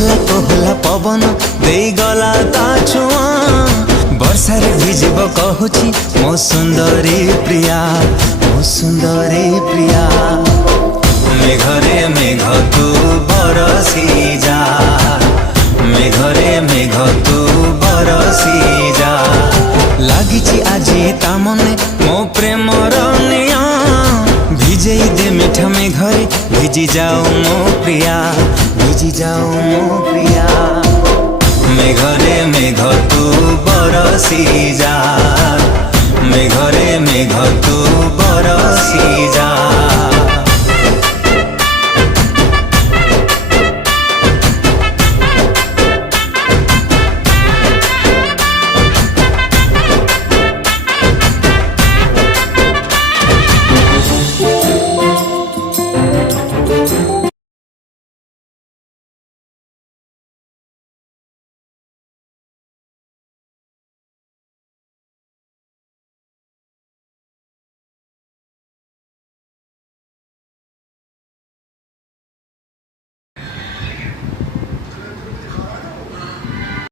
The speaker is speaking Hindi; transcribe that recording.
कोहला कोहला पवन दे गला ता छुआ वर्षार भिजिब कहूची मो सुंदरी प्रिया, मो सुंदरी प्रिया। मेघरे मेघ तू बरसी जा, मेघरे मेघ तू बरसी जा। लागिची आजी ता मने मो प्रेमर निया भिजेई दे मीठा मेघरे भिजी जाओ मो प्रिया, भिजी जाओ मो प्रिया। मेघरे मेघ तू बरसी जा, मेघरे मेघ तू बरसी जा।